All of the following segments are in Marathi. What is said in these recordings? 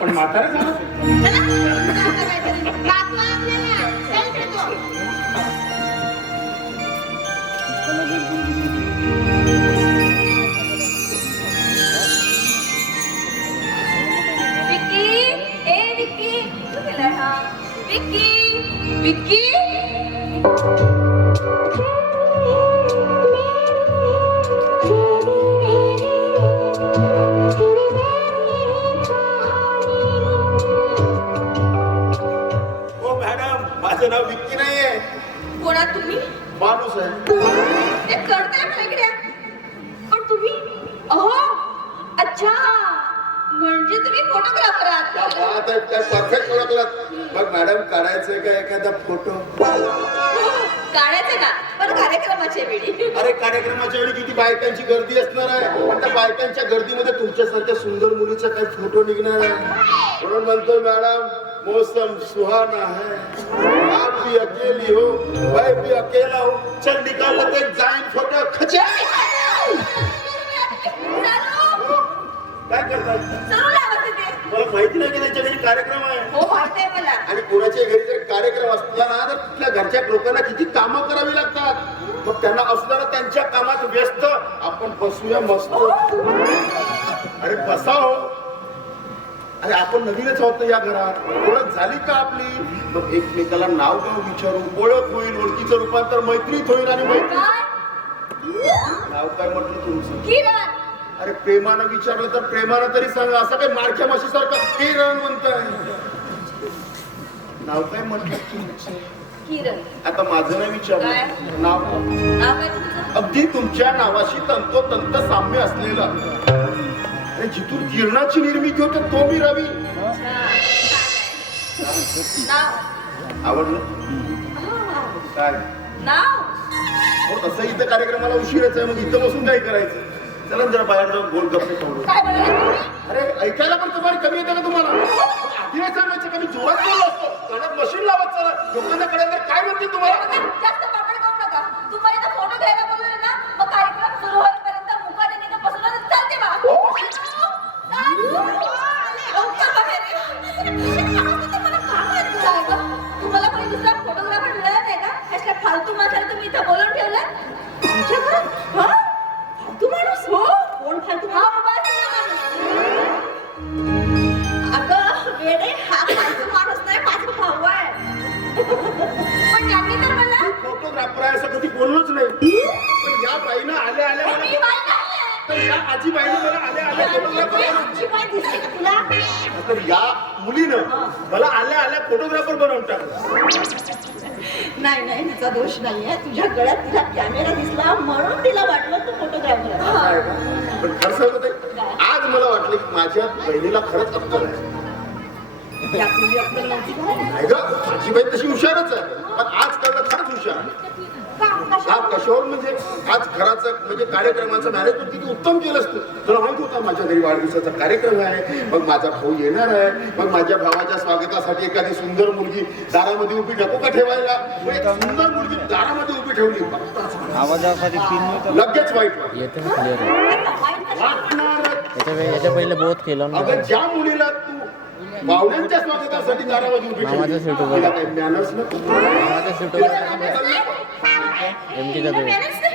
आपण म्हातारे झालो. विक्की माझं नाव विक्की नाहीये. कोणा तुम्ही? माणूस आहे. ते कळतंय मला इकडे. पण तुम्ही अहो अच्छा म्हणजे तुम्ही फोटोग्राफर आहात. काय परफेक्ट ओळखलात. मग मॅडम काढायचंय का एखादा फोटो? काढायचं का? पण कार्यक्रमाच्या वेळी. अरे कार्यक्रमाच्या वेळी किती बायकांची गर्दी असणार आहे. पण त्या बायकांच्या गर्दीमध्ये तुमच्यासारख्या सुंदर मुलीचा काय फोटो निघणार आहे. म्हणून म्हणतो मॅडम मौसम सुहाना है, आप भी अकेली हो, मैं भी अकेला हो, चल निकाल लेते एक जाइन फोटो. खचा काय करतात? मला माहिती नाही की त्यांच्या घरी कार्यक्रम आहे. हो माहिती आहे मला. आणि कोणाच्या घरी जर कार्यक्रम असला ना तर तिथल्या घरच्या लोकांना किती कामं करावी लागतात. मग त्यांना असताना त्यांच्या कामात व्यस्त आपण बसूया मस्त. अरे बसा हो. अरे आपण नवीनच आहोत या घरात. ओळख झाली का आपली? मग एकमेकाला नाव गाव विचारू, ओळख होईल, ओळखीचं रूपांतर मैत्रीत होईल. आणि मैत्री नाव काय म्हटलं तुमचं? किरण. अरे प्रेमानं विचारलं तर प्रेमानं तरी सांगा. असं काही मारक्या माशीसारखं किरण म्हणताय. नाव काय म्हटलं तुमचं? किरण. आता माझं नाही विचारलं. नाव काय तुमचं? अगदी तुमच्या नावाशी तंतोतंत साम्य असलेलं. अरे जिथून किरणाची निर्मिती होते तो मी रवी. आवडलं काय? नाव हो तसं इथं कार्यक्रमाला उशीरच आहे. मग इथं बसून काय करायचं? चला जरा बाहेर जाऊन गोल गप्पे खाऊ. काय म्हणाले? अरे ऐकायला पण तुम्हाला कमी येतं का तुम्हाला? आधी नाही सांगायचं का मी जोरात बोललो असतो. कानात मशीन लावत चला. लोकांना कळलं काय म्हणते तुम्हाला? जास्त पापड करू नका. तुम्हाला इथं फोटो घ्यायला बोलले ना मग कार्यक्रम सुरू होईपर्यंत मुकाटे नाही बसून चालते बा. तुम्हाला कोणी दुसरा फोटोग्राफर मिळाला नाही का? अशा फालतू माणसाला तुम्ही इथं बोलून ठेवलं आमच्या घरात? फालतू माणूस? हो कोण फालतू माणूस? अगं वेडे हा फालतू माणूस नाही माझा भाऊ आहे. पण त्यांनी तर मला फोटोग्राफर आहे असं कधी बोललोच नाही. पण या बाईनं आल्या आल्या तर या आजीबाईनं मला आल्या आल्या तर या मुलीनं मला आल्या आल्या फोटोग्राफर बनवून टाकलं. नाही नाही तिचा दोष नाहीये. तुझ्या गळ्यात तिला कॅमेरा दिसला म्हणून तिला वाटलं तू फोटोग्राफर आहे. पण खरं सांगत आहे आज मला वाटलं की माझ्या बहिणीला खरंच अक्कल आहे. नाही ग माझी बहीण तशी हुशारच आहे. पण आज कळलं खरंच हुशार. हा कशावर म्हणजे आज घराचं म्हणजे कार्यक्रमाचं मॅनेजमेंट किती उत्तम केलं असतं. तुला माहिती होता माझ्या घरी वाढदिवसाचा कार्यक्रम आहे. मग माझा भाऊ येणार आहे. मग माझ्या भावाच्या स्वागतासाठी एखादी सुंदर मुलगी दारामध्ये उभी नको का ठेवायला? एक सुंदर मुलगी दारामध्ये उभी ठेवली. लगेच वाईट याच्या पहिले बहुत केलं. अगं ज्या मुलीला तू पाहुण्यांच्या स्वागतासाठी दारामध्ये उभी ठेवली काही मॅनर्स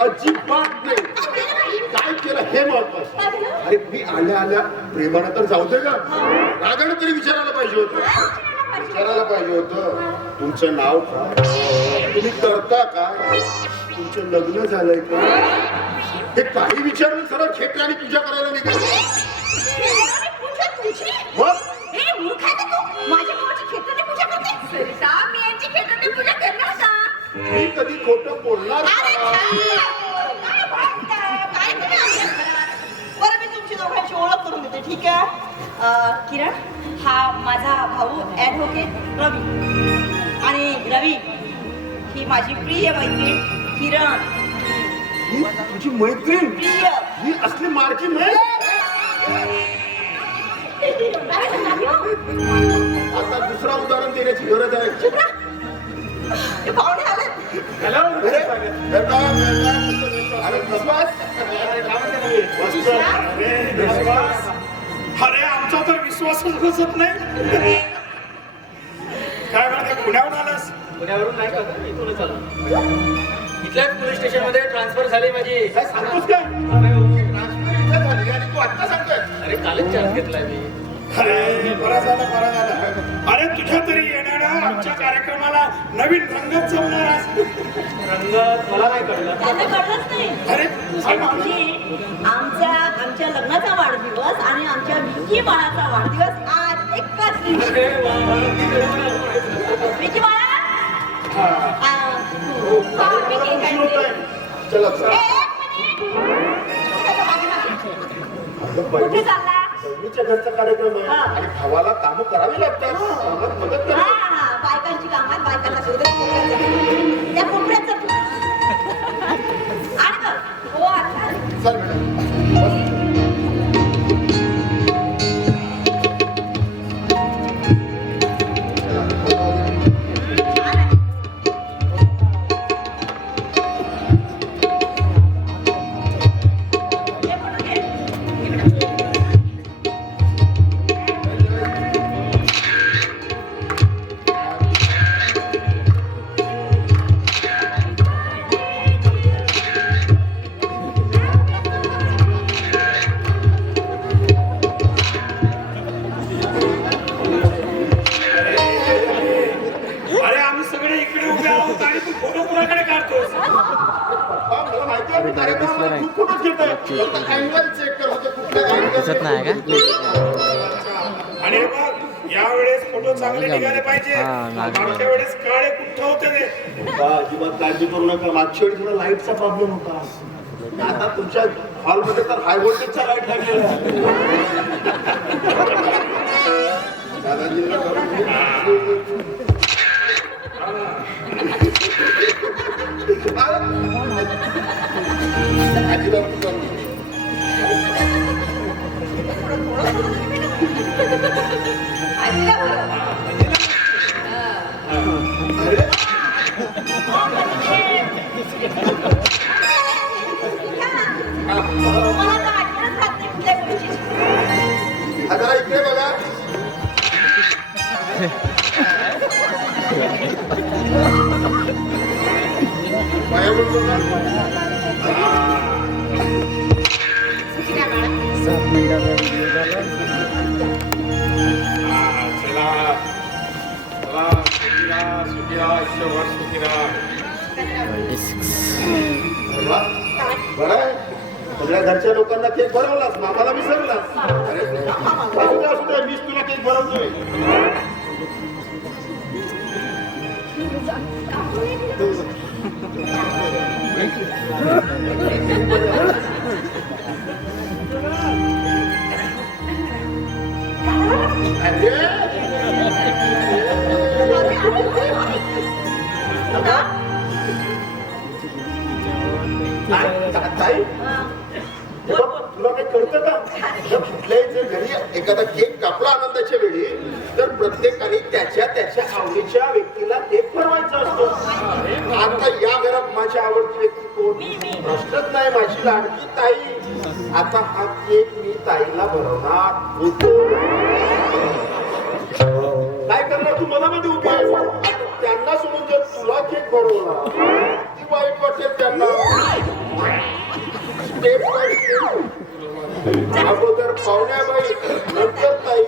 अजिबात नाही. काय केलं हे महत्वाचं. अरे मी आल्या आल्या प्रेमानं तर जाऊ दे का रागानं तरी विचारायला पाहिजे होतं. तुमचं नाव काय? तुम्ही करता काय? तुमचं लग्न झालंय का? हे काही विचारलं सरळ खेटराने पूजा करायला निघाल. मी कधी खोटं बोलणार बरं मी तुमची दोघांची ओळख करून देते ठीक आहे. किरण हा माझा भाऊ ॲडव्होकेट रवी आणि रवी ही माझी प्रिय मैत्रीण किरण. तुझी मैत्रीण प्रिय ही असली मारकी नाही. आता दुसरा उदाहरण देण्याची गरज आहे. पाहुणे आले. हॅलो अरे विश्वास अरे आमचा तर विश्वास विश्वासच बसत नाही. काय म्हणते, पुण्याहून आलास? पुण्यावरून नाही का, इथूनच आलो. इथल्याच पोलीस स्टेशन मध्ये ट्रान्सफर झाली माझी. काय सांगतोस काय? ट्रान्सफर इथे झाली आणि तू आत्ता सांगतोय? अरे कालच चान्स घेतलाय मी. अरे बरा झाला, बरा झाला. अरे तुझ्या तरी येणाऱ्या आमच्या कार्यक्रमाला नवीन रंगच जमणार आज. रंग मला नाही कळलं. त्यांना कळलंच नाही. अरे सांग ना. म्हणजे आमच्या लग्नाचा वाढदिवस आणि आमच्या विकी बाळाचा वाढदिवस आज एकाच दिवशी. अरे वा, मला ती वेळेवर आलं म्हणायचं. विकी बाळा हा. विकी काय होतोय. चला चला. एक मिनिट. अगं कुठे बहिणी, चालला? बहिणीच्या घरचा कार्यक्रम आहे हा. आणि भावाला कामं करावी लागतात. कामात मदत करा. हा, बायकांची कामात बायकांना शोधत त्या कोपऱ्यात जातो. आणि बघ, हो आता चल मॅडम. छान आहे. हे फोटो घे. इकडे. अरे आम्ही सगळे इकडे उभे आहोत आणि तू फोटो कुणाकडे काढतोस? पप्पा, मला माहिती आहे मी कार्यक्रमाला खूप फोटोज घेतोय. फक्त अँगल चेक कर होते कुठल्या दिसत नाही का? आणि हे बघ, यावेळेस फोटो चांगले निघाले पाहिजे. हा, लागले. मागच्या वेळेस काळे कुठे होते ते? बाबा, अजिबात काळजी करू नका. मागच्या वेळी थोडा लाईटचा प्रॉब्लेम होता. आता तुमच्या हॉलमध्ये तर हाय व्होल्टेजचा लाईट लागलेला आहे. दादाजींना करून घे. अजिबात तू करू नका. आजीला बरं. अरे, मला तर आठवणच राहत नाही कुठल्या गोष्टीची. हा जरा इकडे बघा. पाया बोलतो का? सुखी राहा बाळा. 7 मिनिटाचा व्हिडिओ झाला. चला चला, सुखी राहा, आयुष्यभर सुखी राहा. 26. अरे वा, बरं आहे. सगळ्या घरच्या लोकांना केक भरवलास, मामाला विसरलास. अरे असू दे, असू दे, मीच तुला केक भरवतोय. ताई, हे बघ, तुला काही कळतं का? जर कुठल्याही जर घरी एखादा केक कापला आनंदाच्या वेळी, तर प्रत्येकाने त्याच्या त्याच्या आवडीच्या व्यक्तीला केक भरवायचा असतो. आता या घरात माझी आवडती व्यक्ती कोण? प्रश्नच नाही, माझी लाडकी ताई. आता हा केक मी ताईला भरवणार होतो. काय करणार तू? मनामध्ये उभी आहेस. त्यांना सोडून जर तुला केक भरवला, ती वाईट वाटेल त्यांना. Step by step. अगोदर पाहुण्याबाई, नंतर ताई.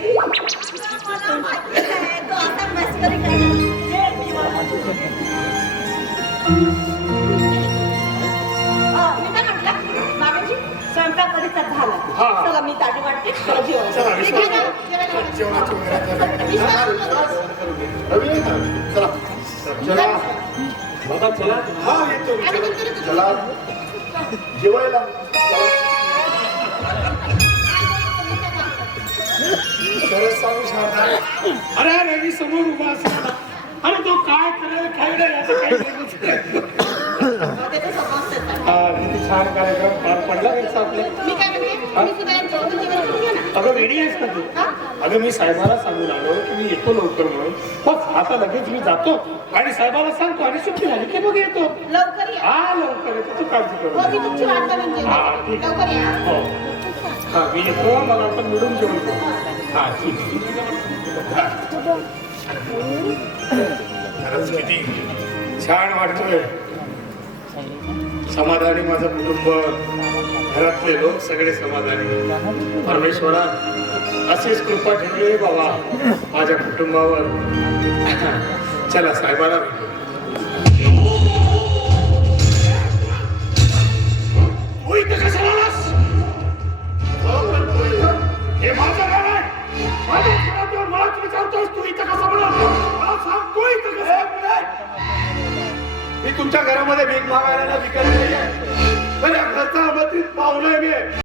मला माहिती आहे, तो आता मस्करी करणार. हे मी मला- मी काय म्हटलं, मामाजी स्वयंपाक कधीच झाला. हा. चला मी ताटी वाटते, चला जेवण. चला, विश्वास ठीक आहे ना? ठेवा. जेवणाची वगैरे झाली. विश्वास रवी, चला चला बाबा चला. हा येतो मी. चला जेवायला चला. खरंच सांगू शारदा, अरे रवी समोर उभा असताना अरे तो काय करेल काय नाही याचं काही वेगळंच नाही. त्याचं समजतं. किती छान कार्यक्रम पार पडला त्यांचा आपल्या. मी काय म्हणते, मी सुद्धा एक जेवण जेवण करून घे ना. अगं वेडी आहेस का तू? अगं मी साहेबाला सांगून आलो की मी येतो लवकर म्हणून. मग आता लगेच मी जातो आणि साहेबाला सांगतो आणि सुट्टी झाली की मग येतो. लवकर या. हा लवकर येतो, तू काळजी करू हो, मी नका. तुमची वाट बघून हा, ठीक ठेवते. आहे. लवकर या. हो. हा मी येतो, मला आपण मिळून जेवतो. हा ठीक आहे. खरंच किती छान वाटतोय. समाधानी माझं कुटुंब, घरातले लोक सगळे समाधानी. परमेश्वरा अशीच कृपा ठेवली बाबा माझ्या कुटुंबावर. चला साहेबाला भेटू. तू इथे कशाला आलास? हे माझं घर आहे. माझ्या घरात मलाच विचारतोस तू इथं कसा म्हणा? मला सांग तू इथं कसं? मी तुमच्या घरामध्ये भीक मागायला विकत नाहीये. पण या घरचा आमंत्रित पाहुणा आहे मी.